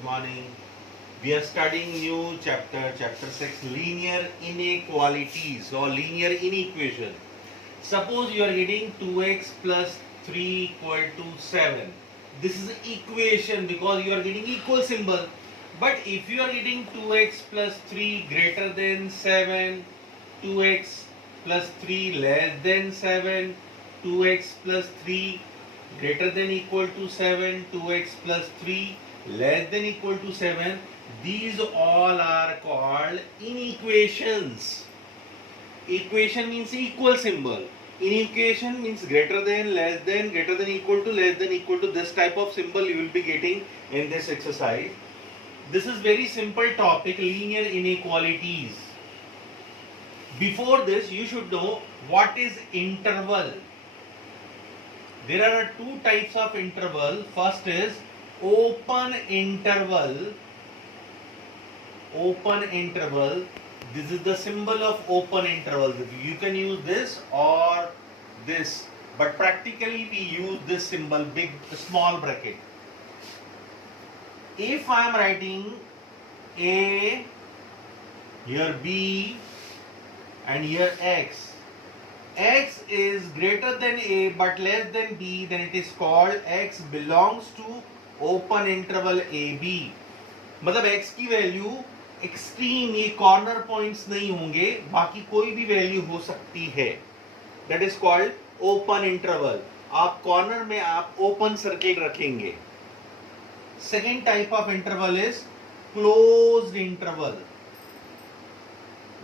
Good morning. We are studying new chapter, chapter 6, linear inequalities or linear inequation. Suppose you are getting 2x plus 3 equal to 7. This is equation because you are getting equal symbol. But if you are getting 2x plus 3 greater than 7, 2x plus 3 less than 7, 2x plus 3 greater than equal to 7, 2x plus 3 less than equal to 7, these all are called inequations. Equation means equal symbol. Inequation means greater than, less than, greater than, equal to, less than, equal to. This type of symbol you will be getting in this exercise. This is very simple topic, linear inequalities. Before this, you should know what is interval. There are two types of interval. First is open interval. Open interval. This is the symbol of open interval. You can use this or this, but practically we use this symbol, big, small bracket. If I am writing A, here B, and here X, X is greater than A but less than B, then it is called X belongs to open interval AB. मतलब X की value extreme, ये corner points नहीं होंगे, बाकी कोई भी value हो सकती है. That is called open interval. आप कॉर्नर में आप ओपन सर्किल रखेंगे. Second type of interval is closed interval.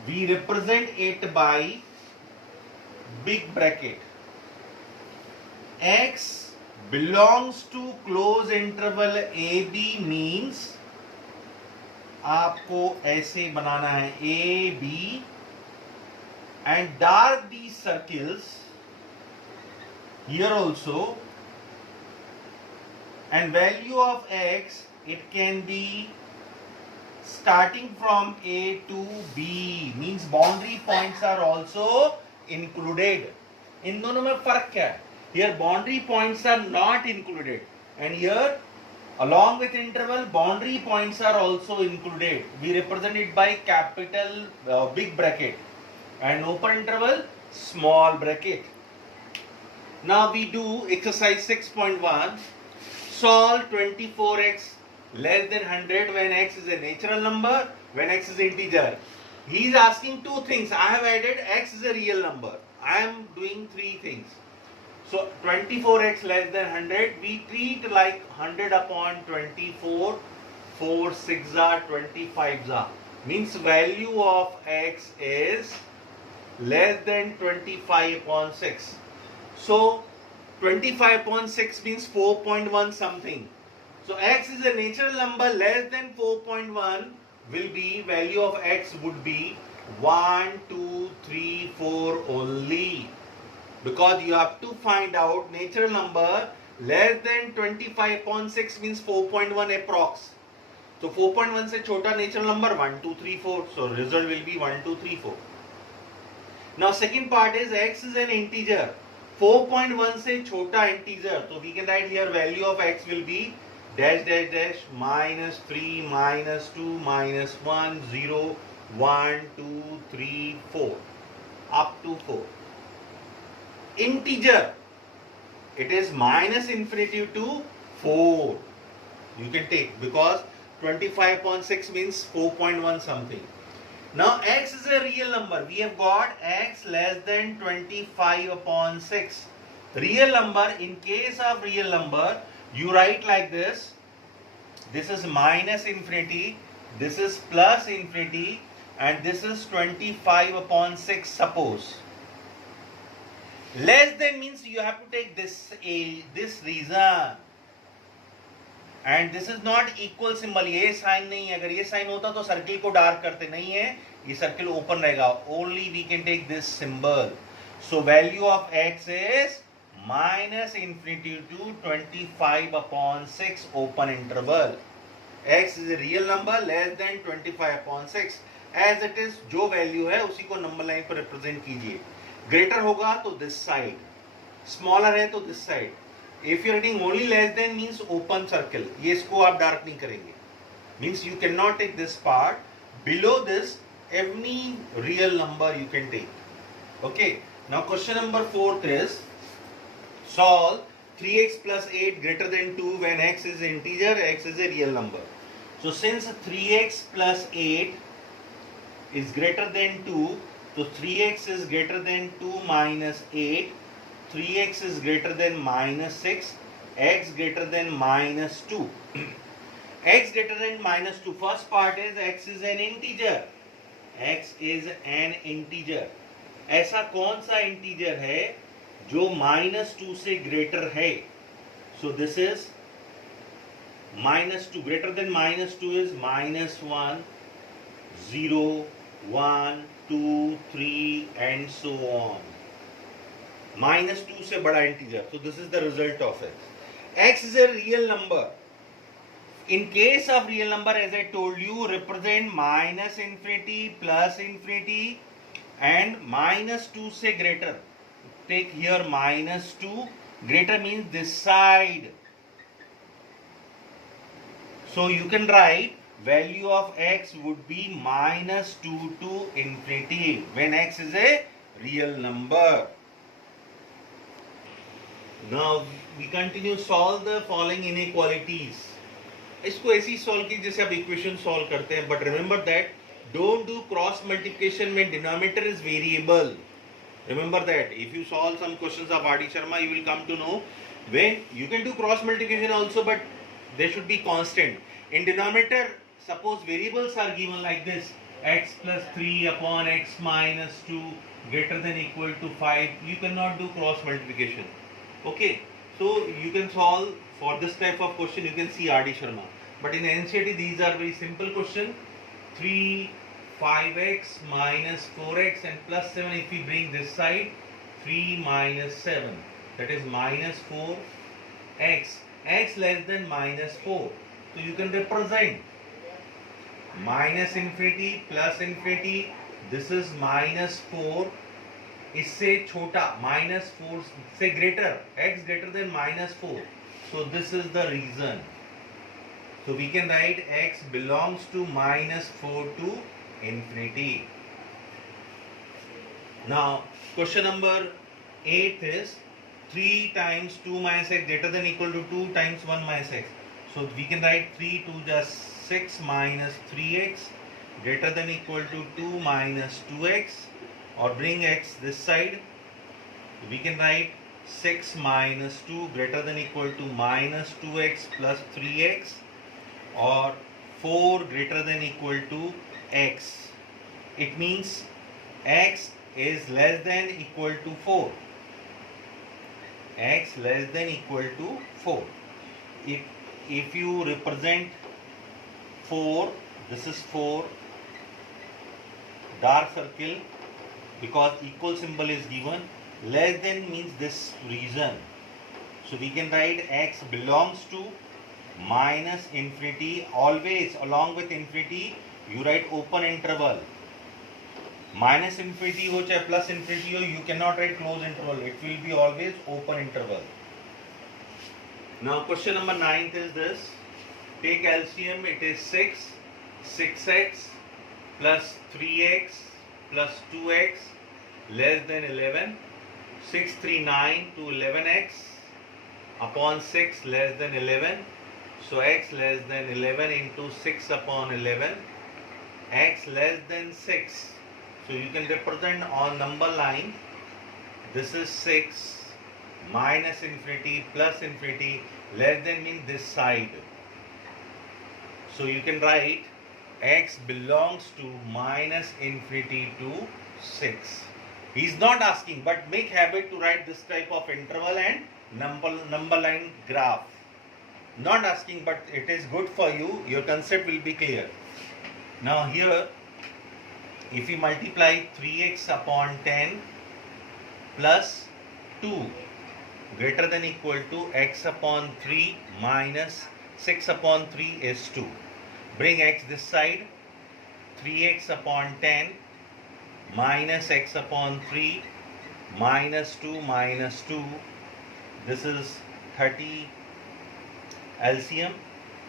We represent it by big bracket. X belongs to closed interval AB means आपको ऐसे बनाना है A, B and dark these circles here also, and value of X, it can be starting from A to B, means boundary points are also included. इन दोनों में फर्क क्या है? Here boundary points are not included, and here along with interval boundary points are also included. We represent it by capital big bracket, and open interval small bracket. Now we do exercise 6.1. Solve 24x less than 100 when x is a natural number, when x is integer. He is asking two things. I have added x is a real number. I am doing three things. So 24x less than 100, we treat like 100 upon 24, 4 6 are 25 are. Means value of x is less than 25 upon 6. So 25 upon 6 means 4.1 something. So x is a natural number less than 4.1 will be, value of x would be 1, 2, 3, 4 only. Because you have to find out natural number less than 25 upon 6 means 4.1 approx. So 4.1 से छोटा natural number 1, 2, 3, 4. So result will be 1, 2, 3, 4. Now second part is x is an integer. 4.1 से छोटा integer. So we can write here value of x will be dash dash dash minus 3 minus 2 minus 1 0 1 2 3 4 up to 4. Integer, it is minus infinity to 4. You can take, because 25 upon 6 means 4.1 something. Now x is a real number. We have got x less than 25 upon 6. Real number, in case of real number, you write like this. This is minus infinity, this is plus infinity, and this is 25 upon 6 suppose. Less than means you have to take this reason, and this is not equal symbol. ये sign नहीं है. अगर ये sign होता तो circle को dark करते, नहीं है, ये सर्किल ओपन रहेगा. Only we can take this symbol. So value of x is minus infinity to 25 upon 6 open interval. X is a real number less than 25 upon 6. As it is, जो value है उसी को number line पर represent कीजिए. Greater होगा तो this side, smaller है तो this side. If you are writing only less than means open circle. ये इसको आप डार्क नहीं करेंगे. Means you cannot take this part. Below this, any real number you can take. Okay. Now question number 4 is solve 3x plus 8 greater than 2 when x is integer, x is a real number. So since 3x plus 8 is greater than 2, so 3x is greater than 2 minus 8, 3x is greater than minus 6, x greater than minus 2. X greater than minus 2. First part is x is an integer. X is an integer. ऐसा कौन सा integer है जो -2 से greater है? So this is -2. Greater than -2 is -1, 0, 1, 2, 3 and so on. -2 से बड़ा integer. So this is the result of it. X is a real number. In case of real number, as I told you, represent minus infinity, plus infinity and -2 से greater. Take here -2. Greater means this side. So you can write value of x would be -2 to infinity when x is a real number. Now we continue solve the following inequalities. इसको ऐसी solve की जैसे आप equation solve करते हैं, but remember that don't do cross multiplication when denominator is variable. Remember that if you solve some questions of R.D. Sharma, you will come to know when you can do cross multiplication also, but they should be constant. In denominator, suppose variables are given like this: x plus 3 upon x minus 2 greater than equal to 5. You cannot do cross multiplication. Okay, so you can solve for this type of question. You can see R.D. Sharma. But in NCERT, these are very simple question. 3, 5x minus 4x and plus 7. If we bring this side, 3 minus 7. That is minus 4x. X less than minus 4. So you can represent minus infinity plus infinity. This is minus 4. इससे छोटा -4 से greater, x greater than -4. So this is the reason. So we can write x belongs to -4 to infinity. Now question number 8 is 3 times 2 minus x greater than equal to 2 times 1 minus x. So we can write 3 to just 6 minus 3x greater than equal to 2 minus 2x, or bring x this side. We can write 6 minus 2 greater than equal to minus 2x plus 3x, or 4 greater than equal to x. It means x is less than equal to 4. X less than equal to 4. If you represent 4, this is 4, dark circle, because equal symbol is given. Less than means this reason. So we can write x belongs to minus infinity. Always along with infinity you write open interval. Minus infinity हो चाहे plus infinity हो, you cannot write close interval. It will be always open interval. Now question number 9 is this. Take LCM. It is 6. 6x plus 3x plus 2x less than 11. 6, 3, 9 to 11x upon 6 less than 11. So x less than 11 into 6 upon 11. X less than 6. So you can represent on number line. This is 6 minus infinity plus infinity. Less than means this side. So you can write x belongs to minus infinity to 6. He is not asking, but make habit to write this type of interval and number line graph. Not asking, but it is good for you. Your concept will be clear. Now here, if we multiply 3x upon 10 plus 2 greater than equal to x upon 3 minus 6 upon 3 is 2. Bring x this side. 3x upon 10 minus x upon 3 minus 2 minus 2. This is 30 LCM.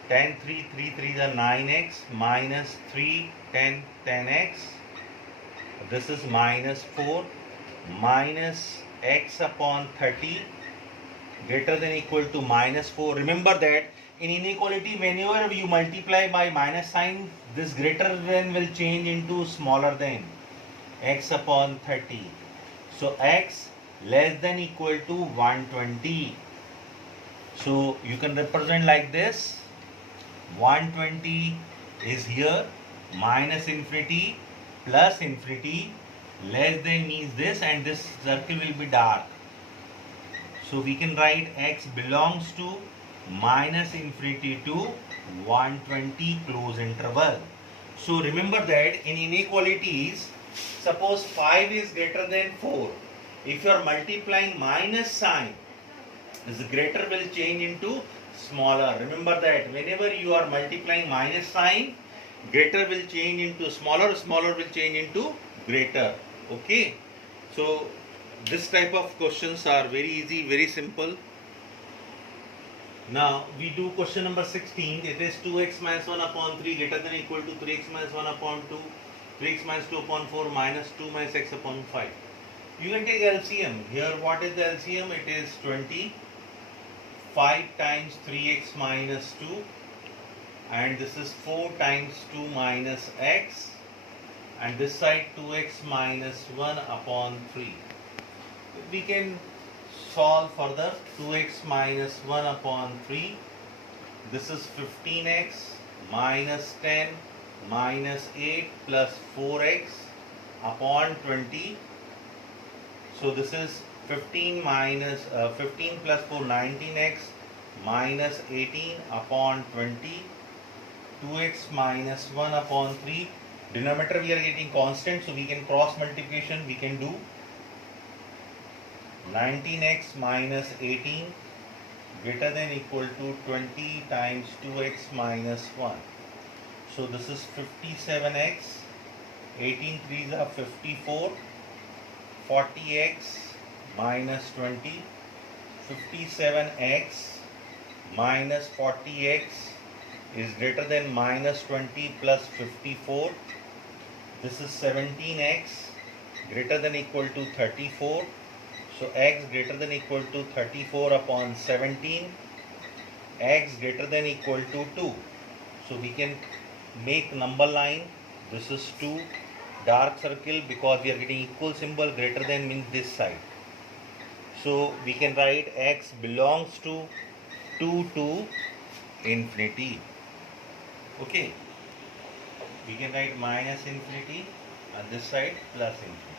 10, 3, 3, 3 is 9x minus 3, 10, 10x. This is minus 4 minus x upon 30 greater than equal to minus 4. Remember that in inequality, whenever you multiply by minus sign, this greater than will change into smaller than, x upon 30. So x less than equal to 120. So you can represent like this. 120 is here, minus infinity plus infinity, less than means this, and this circle will be dark. So we can write x belongs to minus infinity to 120 close interval. So remember that in inequalities, suppose 5 is greater than 4. If you are multiplying minus sign, this greater will change into smaller. Remember that whenever you are multiplying minus sign, greater will change into smaller, smaller will change into greater. Okay. So this type of questions are very easy, very simple. Now we do question number 16. It is 2x minus 1 upon 3 greater than equal to 3x minus 1 upon 2, 3x minus 2 upon 4 minus 2 minus x upon 5. You can take LCM. Here what is the LCM? It is 20. 5 times 3x minus 2, and this is 4 times 2 minus x, and this side 2x minus 1 upon 3. We can solve further. 2x minus 1 upon 3, this is 15x minus 10 minus 8 plus 4x upon 20. So this is 15 plus 4, 19x minus 18 upon 20, 2x minus 1 upon 3. Denominator we are getting constant, so we can cross multiplication, we can do 19x minus 18 greater than equal to 20 times 2x minus 1. So this is 57x, 18 3s are 54, 40x minus 20, 57x minus 40x is greater than minus 20 plus 54. This is 17x greater than equal to 34. So x greater than equal to 34 upon 17, x greater than equal to 2. So we can make number line. This is 2, dark circle, because we are getting equal symbol. Greater than means this side. So we can write x belongs to 2 to infinity. Okay. We can write minus infinity and this side plus infinity.